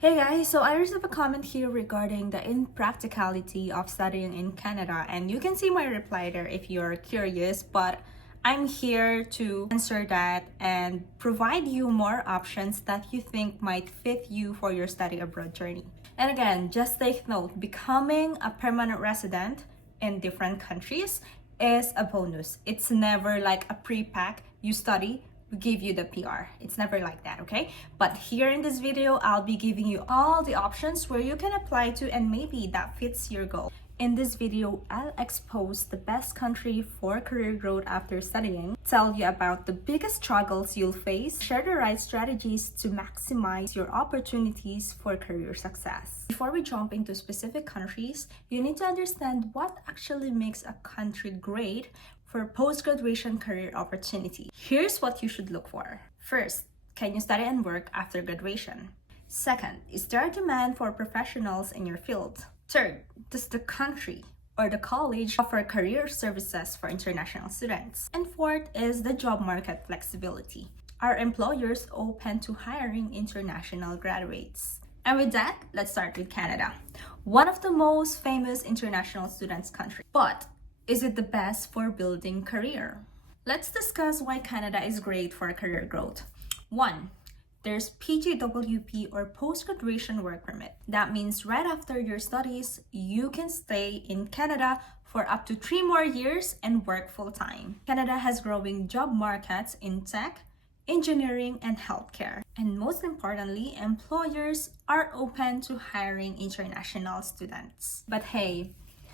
Hey guys, so I received a comment here regarding the impracticality of studying in Canada, and you can see my reply there if you're curious, but I'm here to answer that and provide you more options that you think might fit you for your study abroad journey. And again, just take note, becoming a permanent resident in different countries is a bonus. It's never like a pre-pack, you study, we give you the PR. It's never like that, okay? But here in this video, I'll be giving you all the options where you can apply to and maybe that fits your goal. In this video, I'll expose the best country for career growth after studying, tell you about the biggest struggles you'll face, share the right strategies to maximize your opportunities for career success. Before we jump into specific countries, you need to understand what actually makes a country great for post-graduation career opportunity. Here's what you should look for. First, can you study and work after graduation? Second, is there a demand for professionals in your field? Third, does the country or the college offer career services for international students? And fourth is the job market flexibility. Are employers open to hiring international graduates? And with that, let's start with Canada. One of the most famous international students country. But is it the best for building career? Let's discuss why Canada is great for career growth. 1. There's PGWP or post-graduation work permit. That means right after your studies, you can stay in Canada for up to 3 more years and work full-time. Canada has growing job markets in tech, engineering, and healthcare. And most importantly, employers are open to hiring international students. But hey,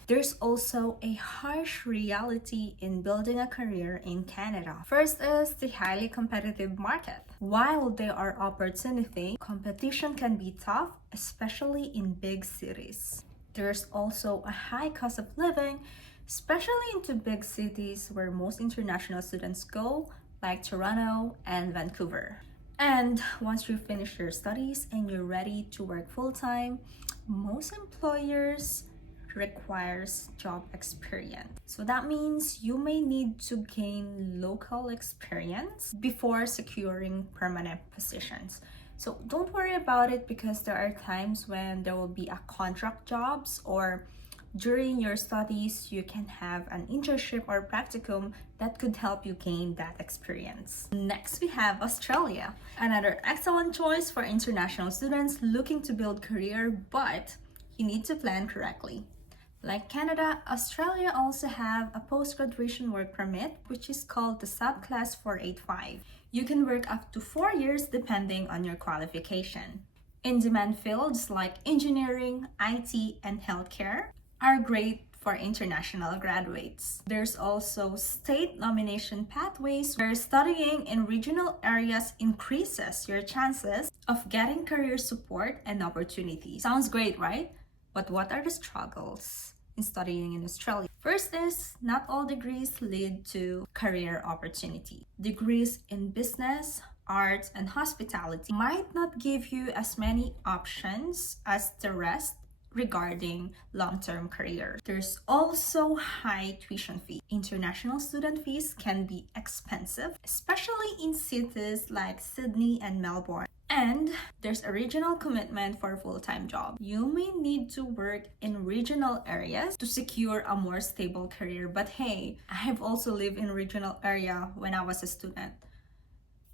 there's also a harsh reality in building a career in Canada. First is the highly competitive market. While there are opportunities, competition can be tough, especially in big cities. There's also a high cost of living, especially into big cities where most international students go, like Toronto and Vancouver. And once you finish your studies and you're ready to work full-time, most employers requires job experience. So that means you may need to gain local experience before securing permanent positions. So don't worry about it because there are times when there will be a contract jobs or during your studies, you can have an internship or practicum that could help you gain that experience. Next, we have Australia. Another excellent choice for international students looking to build career, but you need to plan correctly. Like Canada, Australia also have a post-graduation work permit, which is called the subclass 485. You can work up to 4 years depending on your qualification. In-demand fields like engineering, IT, and healthcare are great for international graduates. There's also state nomination pathways where studying in regional areas increases your chances of getting career support and opportunities. Sounds great, right? But what are the struggles in studying in Australia? First is, not all degrees lead to career opportunity. Degrees in business, arts, and hospitality might not give you as many options as the rest regarding long-term career. There's also high tuition fee. International student fees can be expensive, especially in cities like Sydney and Melbourne. And there's a regional commitment for a full-time job. You may need to work in regional areas to secure a more stable career. But hey, I have also lived in a regional area when I was a student,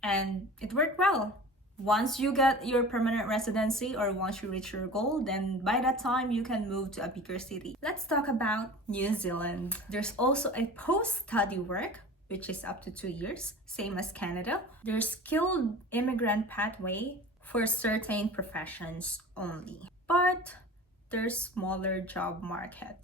and it worked well. Once you get your permanent residency or once you reach your goal, then by that time you can move to a bigger city. Let's talk about New Zealand. There's also a post-study work, which is up to 2 years, same as Canada. There's skilled immigrant pathway for certain professions only, but there's smaller job market.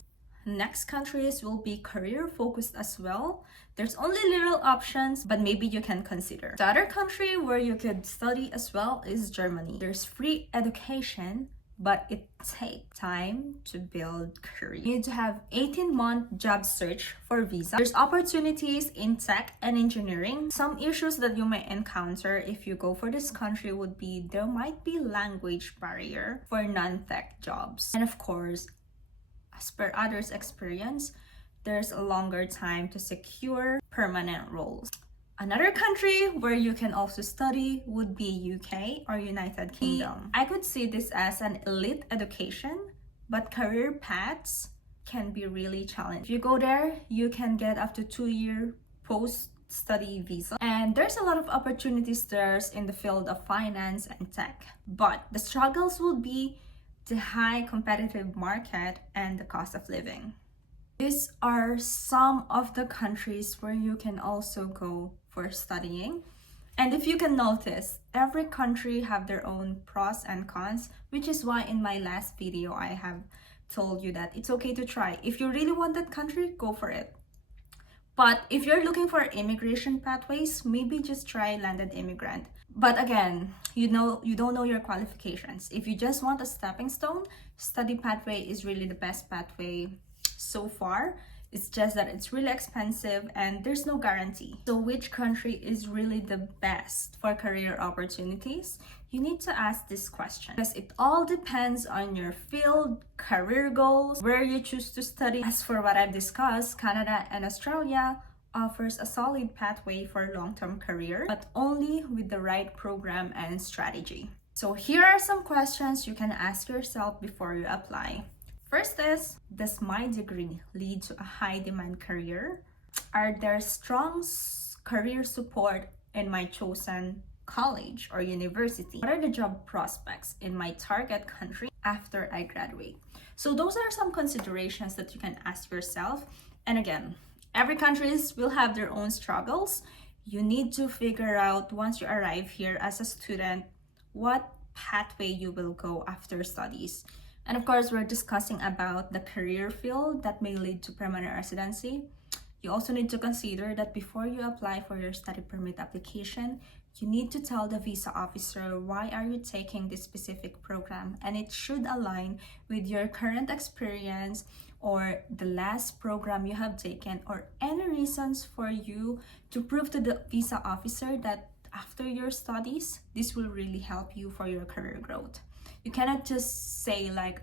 Next countries will be career focused as well. There's only little options, but maybe you can consider. The other country where you could study as well is Germany. There's free education, but it takes time to build career. You need to have 18-month job search for visa. There's opportunities in tech and engineering. Some issues that you may encounter if you go for this country would be there might be language barrier for non-tech jobs. And of course, as per others' experience, there's a longer time to secure permanent roles. Another country where you can also study would be UK or United Kingdom. I could see this as an elite education, but career paths can be really challenging. If you go there, you can get up to 2-year post-study visa. And there's a lot of opportunities there in the field of finance and tech. But the struggles will be the high competitive market and the cost of living. These are some of the countries where you can also go for studying. And if you can notice, every country have their own pros and cons, which is why in my last video I have told you that it's okay to try. If you really want that country, go for it. But if you're looking for immigration pathways, maybe just try landed immigrant. But again, you don't know your qualifications. If you just want a stepping stone, study pathway is really the best pathway so far. It's just that it's really expensive and there's no guarantee. So which country is really the best for career opportunities? You need to ask this question because it all depends on your field, career goals, where you choose to study. As for what I've discussed, Canada and Australia offers a solid pathway for long-term career, but only with the right program and strategy. So here are some questions you can ask yourself before you apply. First is, does my degree lead to a high demand career? Are there strong career support in my chosen college or university? What are the job prospects in my target country after I graduate? So those are some considerations that you can ask yourself. And again, every country will have their own struggles. You need to figure out once you arrive here as a student, what pathway you will go after studies. And of course, we're discussing about the career field that may lead to permanent residency. You also need to consider that before you apply for your study permit application, you need to tell the visa officer why are you taking this specific program, and it should align with your current experience or the last program you have taken, or any reasons for you to prove to the visa officer that after your studies, this will really help you for your career growth. You cannot just say like,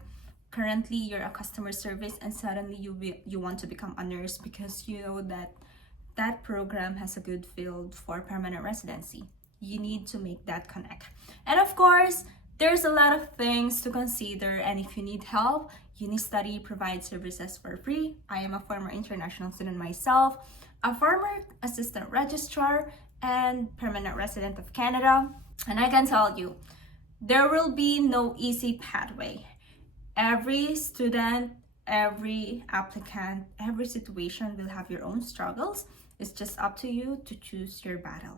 currently you're a customer service and suddenly you want to become a nurse because you know that program has a good field for permanent residency. You need to make that connect. And of course, there's a lot of things to consider, and if you need help, Unistudy provides services for free. I am a former international student myself, a former assistant registrar, and permanent resident of Canada. And I can tell you, there will be no easy pathway. Every student, every applicant, every situation will have your own struggles. It's just up to you to choose your battle.